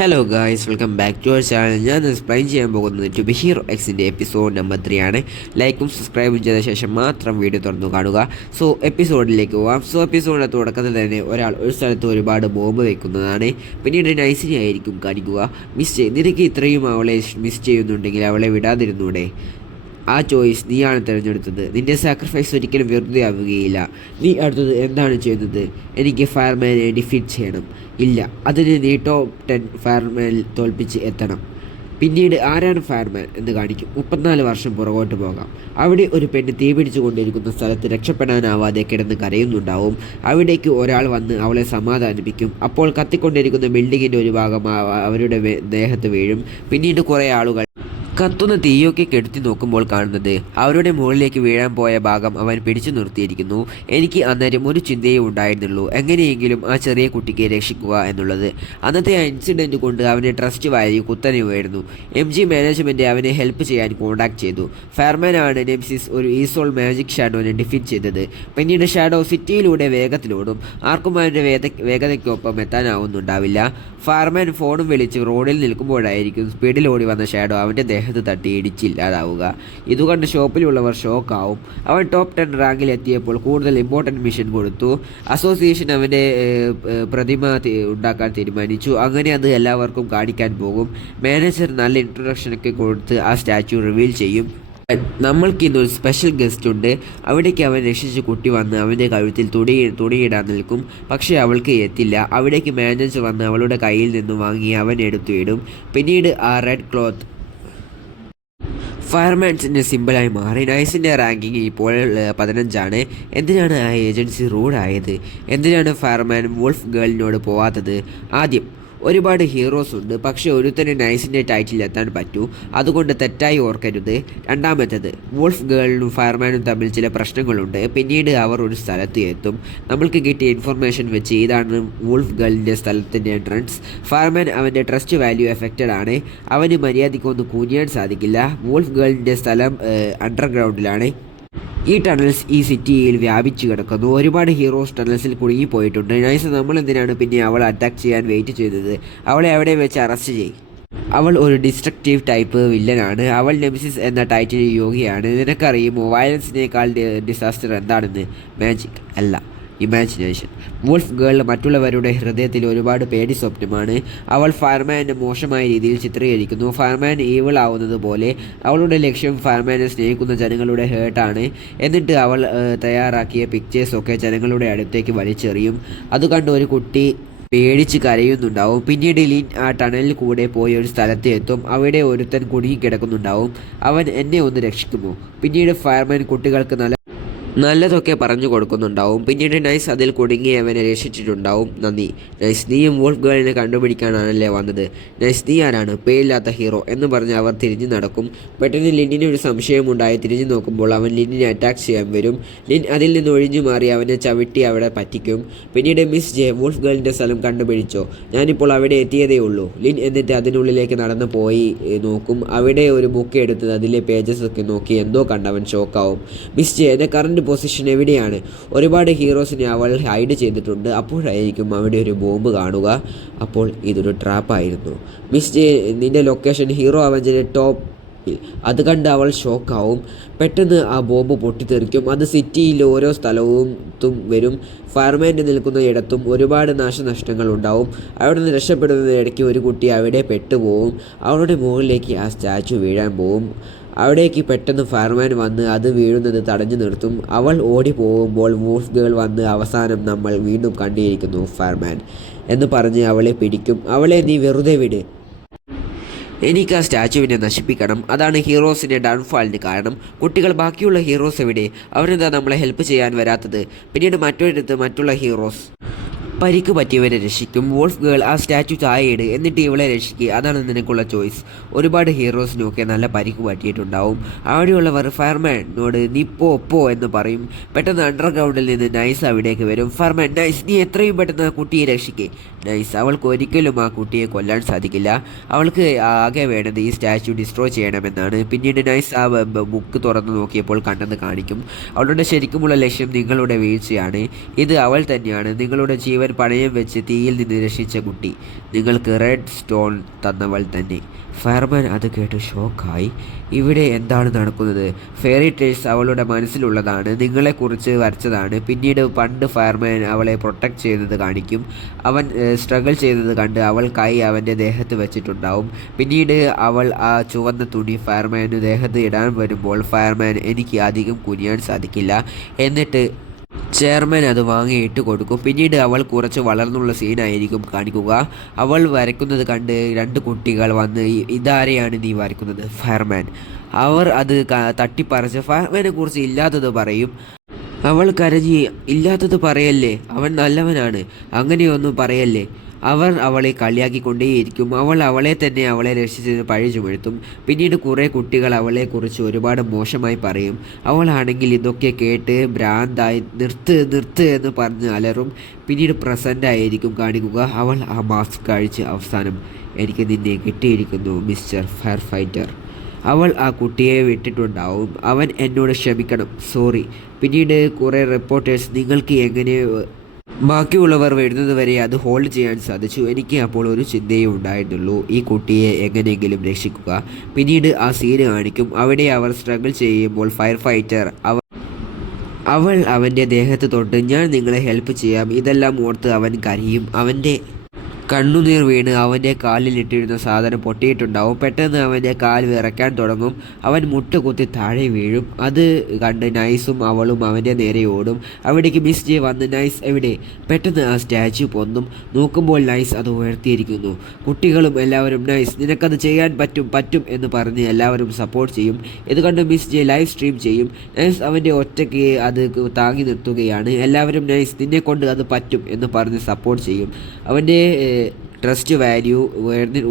Hello guys, welcome back to our channel. ഞാൻ explain ചെയ്യാൻ പോകുന്നത് ടു ബി ഹീറോ എക്സിൻ്റെ എപ്പിസോഡ് നമ്പർ 3 ആണ്. ലൈക്കും സബ്സ്ക്രൈബും ചെയ്ത ശേഷം മാത്രം വീഡിയോ തുറന്നു കാണുക. സോ എപ്പിസോഡിലേക്ക് പോവാം. സോ എപ്പിസോഡിൻ്റെ തുടക്കത്തിൽ തന്നെ ഒരാൾ ഒരു സ്ഥലത്ത് ഒരുപാട് ബോംബ് വയ്ക്കുന്നതാണ്. പിന്നീട് നൈസിനെ ആയിരിക്കും കാണിക്കുക. നിനക്ക് ഇത്രയും അവളെ മിസ് ചെയ്യുന്നുണ്ടെങ്കിൽ അവളെ വിടാതിരുന്നൂടെ? ആ ചോയ്സ് നീയാണ് തിരഞ്ഞെടുത്തത്. നിൻ്റെ സാക്രിഫൈസ് ഒരിക്കലും വെറുതെ ആവുകയില്ല. നീ അടുത്തത് എന്താണ് ചെയ്യുന്നത്? എനിക്ക് ഫയർമാനെ ഡിഫീറ്റ് ചെയ്യണം. ഇല്ല, അതിന് നീ ടോപ്പ് 10 ഫയർമാനിൽ തോൽപ്പിച്ച് എത്തണം. പിന്നീട് ആരാണ് ഫയർമാൻ എന്ന് കാണിക്കും. 34 വർഷം പുറകോട്ട് പോകാം. അവിടെ ഒരു പെണ്ണ് തീപിടിച്ചു കൊണ്ടിരിക്കുന്ന സ്ഥലത്ത് രക്ഷപ്പെടാനാവാതെ കിടന്ന് കരയുന്നുണ്ടാവും. അവിടേക്ക് ഒരാൾ വന്ന് അവളെ സമാധാനിപ്പിക്കും. അപ്പോൾ കത്തിക്കൊണ്ടിരിക്കുന്ന ബിൽഡിങ്ങിൻ്റെ ഒരു ഭാഗം അവരുടെ ദേഹത്ത് വീഴും. പിന്നീട് കുറേ ആളുകൾ കത്തുന്ന തീയൊക്കെ കെടുത്തി നോക്കുമ്പോൾ കാണുന്നത് അവരുടെ മുകളിലേക്ക് വീഴാൻ പോയ ഭാഗം അവൻ പിടിച്ചു നിർത്തിയിരിക്കുന്നു. എനിക്ക് അന്നേരം ഒരു ചിന്തയേ ഉണ്ടായിരുന്നുള്ളൂ, എങ്ങനെയെങ്കിലും ആ ചെറിയ കുട്ടിക്ക് രക്ഷിക്കുക എന്നുള്ളത്. അന്നത്തെ ആ ഇൻസിഡൻറ്റ് കൊണ്ട് അവൻ്റെ ട്രസ്റ്റ് വാല്യൂ കുത്തനെ ഉയർന്നു. MG മാനേജ്മെൻറ്റ് അവനെ ഹെൽപ്പ് ചെയ്യാൻ കോൺടാക്ട് ചെയ്തു. ഫയർമാനാണ് നെംസിസ് ഒരു ഈസോൾ മാജിക് ഷാഡോനെ ഡിഫീറ്റ് ചെയ്തത്. പിന്നീട് ഷാഡോ സിറ്റിയിലൂടെ വേഗത്തിലോടും. ആർക്കും അവൻ്റെ വേഗതയ്ക്കൊപ്പം എത്താനാവുന്നുണ്ടാവില്ല. ഫയർമാൻ ഫോണും വിളിച്ച് റോഡിൽ നിൽക്കുമ്പോഴായിരിക്കും സ്പീഡിൽ ഓടി വന്ന ഷാഡോ അവൻ്റെ ദേഹത്ത് തട്ടി ഇടിച്ചില്ലാതാവുക. ഇതുകണ്ട് ഷോപ്പിലുള്ളവർ ഷോക്കാവും. അവൻ ടോപ്പ് 10 റാങ്കിൽ എത്തിയപ്പോൾ കൂടുതൽ ഇമ്പോർട്ടൻറ്റ് മിഷൻ കൊടുത്തു. അസോസിയേഷൻ അവൻ്റെ പ്രതിമ ഉണ്ടാക്കാൻ തീരുമാനിച്ചു. അങ്ങനെ അത് എല്ലാവർക്കും കാണിക്കാൻ പോകും. മാനേജർ നല്ല ഇൻട്രൊഡക്ഷനൊക്കെ കൊടുത്ത് ആ സ്റ്റാച്യു റിവീൽ ചെയ്യും. നമ്മൾക്ക് ഇന്നൊരു സ്പെഷ്യൽ ഗസ്റ്റ് ഉണ്ട്. അവിടേക്ക് അവൻ രക്ഷിച്ച് കുട്ടി വന്ന് അവൻ്റെ കഴുത്തിൽ തുണിയിടാൻ നിൽക്കും. പക്ഷേ അവൾക്ക് എത്തില്ല. അവിടേക്ക് മാനേജർ വന്ന് അവളുടെ കയ്യിൽ നിന്ന് വാങ്ങി അവൻ എടുത്തുവിടും. പിന്നീട് ആ റെഡ് ക്ലോത്ത് ഫയർമാൻസിൻ്റെ സിമ്പിളായി മാറി. നൈസിൻ്റെ റാങ്കിങ് ഇപ്പോൾ 15 ആണ്. എന്തിനാണ് ആ ഏജൻസി റൂഡായത്? എന്തിനാണ് ഫയർമാൻ വോൾഫ് ഗേളിനോട് പോവാത്തത്? ആദ്യം, ഒരുപാട് ഹീറോസ് ഉണ്ട്, പക്ഷേ ഒരുത്തന് നൈസിൻ്റെ ടൈറ്റിൽ എത്താൻ പറ്റൂ. അതുകൊണ്ട് തെറ്റായി ഓർക്കരുത്. രണ്ടാമത്തേത്, വോൾഫ് ഗേളിനും ഫയർമാനും തമ്മിൽ ചില പ്രശ്നങ്ങളുണ്ട്. പിന്നീട് അവർ ഒരു സ്ഥലത്ത് എത്തും. നമ്മൾക്ക് കിട്ടിയ ഇൻഫർമേഷൻ വെച്ച് ഇതാണ് വോൾഫ് ഗേളിൻ്റെ സ്ഥലത്തിൻ്റെ എൻട്രൻസ്. ഫയർമാൻ അവൻ്റെ ട്രസ്റ്റ് വാല്യൂ എഫക്റ്റഡ് ആണ്. അവന് മര്യാദയ്ക്കൊന്നും കൂനിയാൻ സാധിക്കില്ല. വോൾഫ് ഗേളിൻ്റെ സ്ഥലം അണ്ടർഗ്രൗണ്ടിലാണ്. ഈ ടണൽസ് ഈ സിറ്റിയിൽ വ്യാപിച്ചു കിടക്കുന്നു. ഒരുപാട് ഹീറോസ് ടണൽസിൽ കുടുങ്ങിപ്പോയിട്ടുണ്ട്. നൈസ് നമ്മളെന്തിനാണ് പിന്നെ അവളെ അറ്റാക്ക് ചെയ്യാൻ വെയിറ്റ് ചെയ്തത്? അവളെ അവിടെ വെച്ച് അറസ്റ്റ് ചെയ്യും. അവൾ ഒരു ഡിസ്ട്രക്റ്റീവ് ടൈപ്പ് വില്ലനാണ്. അവൾ നെമിസിസ് എന്ന ടൈറ്റിൽ യോഗിയാണ്. നിനക്കറിയുമോ വയലൻസിനേക്കാൾ ഡിസാസ്റ്റർ എന്താണെന്ന്? മാജിക് അല്ല, ഇമാജിനേഷൻ. വോൾഫ് ഗേൾ മറ്റുള്ളവരുടെ ഹൃദയത്തിൽ ഒരുപാട് പേടി സ്വപ്നമാണ്. അവൾ ഫയർമാനെ മോശമായ രീതിയിൽ ചിത്രീകരിക്കുന്നു. ഫയർമാൻ ഈവിൾ ആവുന്നത് പോലെ. അവളുടെ ലക്ഷ്യം ഫയർമാനെ സ്നേഹിക്കുന്ന ജനങ്ങളുടെ ഹേർട്ടാണ്. എന്നിട്ട് അവൾ തയ്യാറാക്കിയ പിക്ചേഴ്സൊക്കെ ജനങ്ങളുടെ അടുത്തേക്ക് വലിച്ചെറിയും. അത് കണ്ട് ഒരു കുട്ടി പേടിച്ച് കരയുന്നുണ്ടാവും. പിന്നീട് ലിൻ ആ ടണലിൽ കൂടെ പോയി ഒരു സ്ഥലത്ത് എത്തും. അവിടെ ഒരുത്തൻ കുടുങ്ങിക്കിടക്കുന്നുണ്ടാവും. അവൻ എന്നെ ഒന്ന് രക്ഷിക്കുമോ? പിന്നീട് ഫയർമാൻ കുട്ടികൾക്ക് നല്ലതൊക്കെ പറഞ്ഞു കൊടുക്കുന്നുണ്ടാവും. പിന്നീട് നൈസ് അതിൽ കുടുങ്ങി അവനെ രക്ഷിച്ചിട്ടുണ്ടാവും. നന്ദി നൈസ്, നീയും വോൾഫ് ഗേളിനെ കണ്ടുപിടിക്കാനാണല്ലേ വന്നത്? നൈസ്, നീ ആരാണ് പേരില്ലാത്ത ഹീറോ എന്ന് പറഞ്ഞ് അവർ തിരിഞ്ഞു നടക്കും. പെട്ടെന്ന് ലിന്നിന് ഒരു സംശയമുണ്ടായി. തിരിഞ്ഞു നോക്കുമ്പോൾ അവൻ ലിന്നിനെ അറ്റാക്ക് ചെയ്യാൻ വരും. ലിൻ അതിൽ നിന്ന് ഒഴിഞ്ഞു മാറി അവനെ ചവിട്ടി അവിടെ പറ്റിക്കും. പിന്നീട് മിസ് ജെ, വോൾഫ് ഗേളിൻ്റെ സ്ഥലം കണ്ടുപിടിച്ചോ? ഞാനിപ്പോൾ അവിടെ എത്തിയതേ ഉള്ളൂ. ലിൻ എന്നിട്ട് അതിനുള്ളിലേക്ക് നടന്നു പോയി നോക്കും. അവിടെ ഒരു ബുക്ക് എടുത്ത് അതിലെ പേജസ് ഒക്കെ നോക്കി എന്തോ കണ്ടവൻ ഷോക്കാവും. മിസ് ജെ, എൻ്റെ കറണ്ട് പൊസിഷൻ എവിടെയാണ്? ഒരുപാട് ഹീറോസിനെ അവൾ ഹൈഡ് ചെയ്തിട്ടുണ്ട്. അപ്പോഴായിരിക്കും അവിടെ ഒരു ബോംബ് കാണുക. അപ്പോൾ ഇതൊരു ട്രാപ്പായിരുന്നു. മിസ് ജെ, നിന്റെ ലൊക്കേഷൻ ഹീറോ അവഞ്ചറിൻ്റെ ടോപ്പിൽ. അത് കണ്ട് അവൾ ഷോക്കാവും. പെട്ടെന്ന് ആ ബോംബ് പൊട്ടിത്തെറിക്കും. അത് സിറ്റിയിൽ ഓരോ സ്ഥലവും വരും. ഫയർമാൻ നിൽക്കുന്ന ഇടത്തും ഒരുപാട് നാശനഷ്ടങ്ങൾ ഉണ്ടാവും. അവിടെ നിന്ന് രക്ഷപ്പെടുന്നതിനിടയ്ക്ക് ഒരു കുട്ടി അവിടെ പെട്ടുപോകും. അവളുടെ മുകളിലേക്ക് ആ സ്റ്റാച്ചു വീഴാൻ പോവും. അവിടേക്ക് പെട്ടെന്ന് ഫയർമാൻ വന്ന് അത് വീഴുന്നത് തടഞ്ഞു നിർത്തും. അവൾ ഓടി പോകുമ്പോൾ വോൾഫ് ഗേൾ വന്ന് അവസാനം നമ്മൾ വീണ്ടും കണ്ടിരിക്കുന്നു ഫയർമാൻ എന്ന് പറഞ്ഞ് അവളെ പിടിക്കും. അവളെ നീ വെറുതെ വിട്, എനിക്ക് ആ സ്റ്റാച്ചുവിനെ നശിപ്പിക്കണം. അതാണ് ഹീറോസിൻ്റെ ഡൗൺഫാളിന് കാരണം. കുട്ടികൾ, ബാക്കിയുള്ള ഹീറോസ് എവിടെ? അവരെന്താ നമ്മളെ ഹെൽപ്പ് ചെയ്യാൻ വരാത്തത്? പിന്നീട് മറ്റൊരിടത്ത് മറ്റുള്ള ഹീറോസ് പരിക്ക് പറ്റിയവരെ രക്ഷിക്കും. വോൾഫ് ഗേൾ, ആ സ്റ്റാച്ചു താഴെയിട്, എന്നിട്ട് ഇവളെ രക്ഷിക്കുക. അതാണ് നിനക്കുള്ള ചോയ്സ്. ഒരുപാട് ഹീറോസിനൊക്കെ നല്ല പരിക്ക് പറ്റിയിട്ടുണ്ടാവും. അവിടെയുള്ളവർ ഫയർമാനോട് നീ പോ എന്ന് പറയും. പെട്ടെന്ന് അണ്ടർഗ്രൗണ്ടിൽ നിന്ന് നൈസ് അവിടേക്ക് വരും. ഫയർമാൻ, നൈസ്, നീ എത്രയും പെട്ടെന്ന് ആ കുട്ടിയെ രക്ഷിക്കേ. നൈസ്, അവൾക്ക് ഒരിക്കലും ആ കുട്ടിയെ കൊല്ലാൻ സാധിക്കില്ല. അവൾക്ക് ആകെ വേണ്ടത് ഈ സ്റ്റാച്ചു ഡിസ്ട്രോയ് ചെയ്യണമെന്നാണ്. പിന്നീട് നൈസ് ആ ബുക്ക് തുറന്നു നോക്കിയപ്പോൾ കണ്ടെന്ന് കാണിക്കും. അവളുടെ ശരിക്കുമുള്ള ലക്ഷ്യം നിങ്ങളുടെ വീഴ്ചയാണ്. ഇത് അവൾ തന്നെയാണ്. നിങ്ങളുടെ ജീവൻ അവൻ പണയം വെച്ച് തീയിൽ നിന്ന് രക്ഷിച്ച കുട്ടി, നിങ്ങൾക്ക് റെഡ് സ്റ്റോൺ തന്നവൾ തന്നെ. ഫയർമാൻ അത് കേട്ട് ഷോക്കായി. ഇവിടെ എന്താണ് നടക്കുന്നത്? ഫെയറി ടേൽസ് അവളുടെ മനസ്സിലുള്ളതാണ്, നിങ്ങളെക്കുറിച്ച് വരച്ചതാണ്. പിന്നീട് പണ്ട് ഫയർമാൻ അവളെ പ്രൊട്ടക്റ്റ് ചെയ്യുന്നത് കാണിക്കും. അവൻ സ്ട്രഗിൾ ചെയ്യുന്നത് കണ്ട് അവൾ കൈ അവൻ്റെ ദേഹത്ത് വെച്ചിട്ടുണ്ടാവും. പിന്നീട് അവൾ ആ ചുവന്ന തുണി ഫയർമാന് ദേഹത്ത് ഇടാൻ വരുമ്പോൾ ഫയർമാൻ എനിക്ക് അധികം കുനിയാൻ സാധിക്കില്ല, എന്നിട്ട് ചെയർമാൻ അത് വാങ്ങിയിട്ട് കൊടുക്കും. പിന്നീട് അവൾ കുറച്ച് വളർന്നുള്ള സീനായിരിക്കും കാണിക്കുക. അവൾ വരയ്ക്കുന്നത് കണ്ട് 2 കുട്ടികൾ വന്ന് ഇതാരെയാണ് നീ വരയ്ക്കുന്നത്? ഫയർമാൻ. അവർ അത് തട്ടിപ്പറിച്ച് ഫയർമാനെ കുറിച്ച് ഇല്ലാത്തത് പറയും. അവൾ കരഞ്ഞ് ഇല്ലാത്തത് പറയല്ലേ, അവൻ നല്ലവനാണ്, അങ്ങനെയൊന്നും പറയല്ലേ. അവർ അവളെ കളിയാക്കിക്കൊണ്ടേയിരിക്കും. അവളെ തന്നെ അവളെ രക്ഷിച്ചതിന് പഴി ചുമഴ്ത്തും. പിന്നീട് കുറേ കുട്ടികൾ അവളെക്കുറിച്ച് ഒരുപാട് മോശമായി പറയും. അവളാണെങ്കിൽ ഇതൊക്കെ കേട്ട് ഭ്രാന്തായി നിർത്ത് എന്ന് പറഞ്ഞ് അലറും. പിന്നീട് പ്രസൻ്റായിരിക്കും കാണിക്കുക. അവൾ ആ മാസ്ക് അഴിച്ച് അവസാനം എനിക്ക് നിന്നെ കിട്ടിയിരിക്കുന്നു മിസ്റ്റർ ഫയർ ഫൈറ്റർ. അവൾ ആ കുട്ടിയെ വിട്ടിട്ടുണ്ടാവും. അവൻ എന്നോട് ക്ഷമിക്കണം, സോറി. പിന്നീട് കുറേ റിപ്പോർട്ടേഴ്സ് നിങ്ങൾക്ക് എങ്ങനെ ബാക്കിയുള്ളവർ വരുന്നത് വരെ അത് ഹോൾഡ് ചെയ്യാൻ സാധിച്ചു. എനിക്ക് അപ്പോൾ ഒരു ചിന്തയേ ഉണ്ടായിരുന്നുള്ളൂ, ഈ കുട്ടിയെ എങ്ങനെയെങ്കിലും രക്ഷിക്കുക. പിന്നീട് ആ സീന് കാണിക്കും. അവിടെ അവർ സ്ട്രഗിൾ ചെയ്യുമ്പോൾ ഫയർ ഫൈറ്റർ അവൾ അവൻ്റെ ദേഹത്ത് തൊട്ട് ഞാൻ നിങ്ങളെ ഹെൽപ്പ് ചെയ്യാം ഇതെല്ലാം ഓർത്ത് അവൻ കരയും. അവൻ്റെ കണ്ണുനീർ വീണ് അവൻ്റെ കാലിലിട്ടിരുന്ന സാധനം പൊട്ടിയിട്ടുണ്ടാവും. പെട്ടെന്ന് അവൻ്റെ കാൽ വിറയ്ക്കാൻ തുടങ്ങും. അവൻ മുട്ടുകുത്തി താഴെ വീഴും. അത് കണ്ട് നൈസും അവളും അവൻ്റെ നേരെ ഓടും. അവിടേക്ക് മിസ് ജെ വന്ന് നൈസ് എവിടെ? പെട്ടെന്ന് ആ സ്റ്റാച്യു പൊന്തും. നോക്കുമ്പോൾ നൈസ് അത് ഉയർത്തിയിരിക്കുന്നു. കുട്ടികളും എല്ലാവരും നൈസ് നിനക്കത് ചെയ്യാൻ പറ്റും എന്ന് പറഞ്ഞ് എല്ലാവരും സപ്പോർട്ട് ചെയ്യും. ഇത് കണ്ട് മിസ് ജെ ലൈവ് സ്ട്രീം ചെയ്യും. നൈസ് അവൻ്റെ ഒറ്റയ്ക്ക് അത് താങ്ങി നിർത്തുകയാണ്. എല്ലാവരും നൈസ് നിന്നെക്കൊണ്ട് അത് പറ്റും എന്ന് പറഞ്ഞ് സപ്പോർട്ട് ചെയ്യും. അവൻ്റെ ട്രസ്റ്റ് വാല്യൂ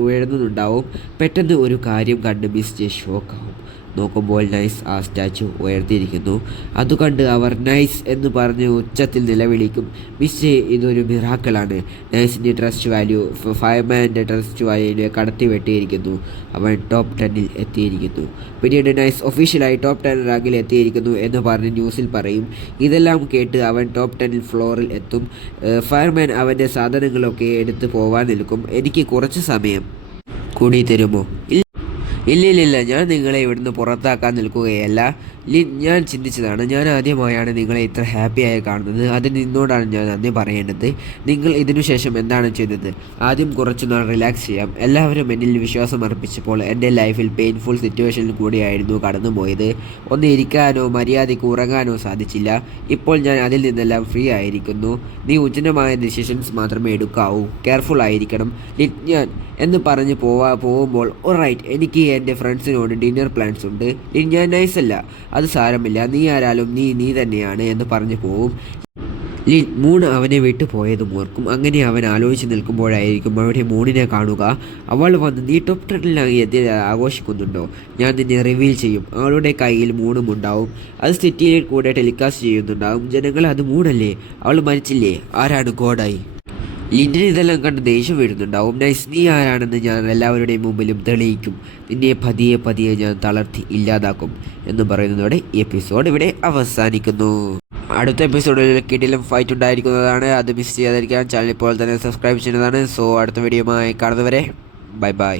ഉയർന്നുണ്ടാവും. പെട്ടെന്ന് ഒരു കാര്യം കണ്ട് മിസ് ജെ ഷോക്കാവും. നോക്കുമ്പോൾ നൈസ് ആ സ്റ്റാച്ചു ഉയർത്തിയിരിക്കുന്നു. അതുകണ്ട് അവർ നൈസ് എന്ന് പറഞ്ഞ് ഉച്ചത്തിൽ നിലവിളിക്കും. മിസ് ജെ ഇതൊരു മിറാക്കിളാണ്. നൈസിൻ്റെ ട്രസ്റ്റ് വാല്യൂ ഫയർമാൻ്റെ ട്രസ്റ്റ് വാല്യൂവിനെ കടത്തി വെട്ടിയിരിക്കുന്നു. അവൻ ടോപ്പ് 10-ൽ എത്തിയിരിക്കുന്നു. പിന്നീട് നൈസ് ഒഫീഷ്യലായി ടോപ്പ് 10 റാങ്കിൽ എത്തിയിരിക്കുന്നു എന്ന് പറഞ്ഞ് ന്യൂസിൽ പറയും. ഇതെല്ലാം കേട്ട് അവൻ ടോപ്പ് 10 ഫ്ലോറിൽ എത്തും. ഫയർമാൻ അവൻ്റെ സാധനങ്ങളൊക്കെ എടുത്ത് പോവാൻ നിൽക്കും. എനിക്ക് കുറച്ച് സമയം കൂടി തരുമോ? ഇല്ലില്ല, ഞാൻ നിങ്ങളെ ഇവിടുന്ന് പുറത്താക്കാൻ നിൽക്കുകയല്ല. ഞാൻ ചിന്തിച്ചതാണ്, ഞാൻ ആദ്യമായാണ് നിങ്ങളെ ഇത്ര ഹാപ്പിയായി കാണുന്നത്. അതിന് നിന്നോടാണ് ഞാൻ നന്ദി പറയേണ്ടത്. നിങ്ങൾ ഇതിനുശേഷം എന്താണ് ചെയ്തത്? ആദ്യം കുറച്ചുനാൾ റിലാക്സ് ചെയ്യാം. എല്ലാവരും എന്നിൽ വിശ്വാസം അർപ്പിച്ചപ്പോൾ എൻ്റെ ലൈഫിൽ പെയിൻഫുൾ സിറ്റുവേഷനിൽ കൂടിയായിരുന്നു കടന്നുപോയത്. ഒന്ന് ഇരിക്കാനോ മര്യാദയ്ക്ക് ഉറങ്ങാനോ സാധിച്ചില്ല. ഇപ്പോൾ ഞാൻ അതിൽ നിന്നെല്ലാം ഫ്രീ ആയിരിക്കുന്നു. നീ ഉചിതമായ ഡിസിഷൻസ് മാത്രമേ എടുക്കാവൂ. കെയർഫുൾ ആയിരിക്കണം. ഞാൻ എന്ന് പറഞ്ഞ് പോകുമ്പോൾ ഓൾറൈറ്റ്, എനിക്ക് എൻ്റെ ഫ്രണ്ട്സിനോട് ഡിന്നർ പ്ലാൻസ് ഉണ്ട്. ഞാൻ നൈസല്ല, അത് സാരമില്ല, നീ ആരാലും നീ തന്നെയാണ് എന്ന് പറഞ്ഞു പോവും. മൂൺ അവനെ വിട്ടു പോയതും ഓർക്കും. അങ്ങനെ അവൻ ആലോചിച്ച് നിൽക്കുമ്പോഴായിരിക്കും അവിടെ മൂണിനെ കാണുക. അവൾ വന്ന് നീ ടോപ്പ് 10 ആഘോഷിക്കുന്നുണ്ടോ? ഞാൻ നിന്നെ റിവീൽ ചെയ്യും. അവളുടെ കയ്യിൽ മൂണും ഉണ്ടാവും. അത് സിറ്റിയിൽ കൂടെ ടെലികാസ്റ്റ് ചെയ്യുന്നുണ്ടാവും. ജനങ്ങൾ അത് മൂണല്ലേ, അവൾ മരിച്ചില്ലേ, ആരാണ് ഗോഡായി? ലിൻഡിന് ഇതെല്ലാം കണ്ട് ദേഷ്യം വരുന്നുണ്ടാവും. നൈസ് നീ ആരാണെന്ന് ഞാൻ എല്ലാവരുടെയും മുമ്പിലും തെളിയിക്കും. നിന്നെ പതിയെ ഞാൻ തളർത്തി ഇല്ലാതാക്കും എന്ന് പറയുന്നതോടെ ഈ എപ്പിസോഡ് ഇവിടെ അവസാനിക്കുന്നു. അടുത്ത എപ്പിസോഡിൽ കിടിലം ഫൈറ്റ് ഉണ്ടായിരിക്കുന്നതാണ്. അത് മിസ് ചെയ്യാതിരിക്കാൻ ചാനൽ ഇപ്പോൾ തന്നെ സബ്സ്ക്രൈബ് ചെയ്യുന്നതാണ്. സോ അടുത്ത വീഡിയോയുമായി കാണുന്നവരെ ബൈ.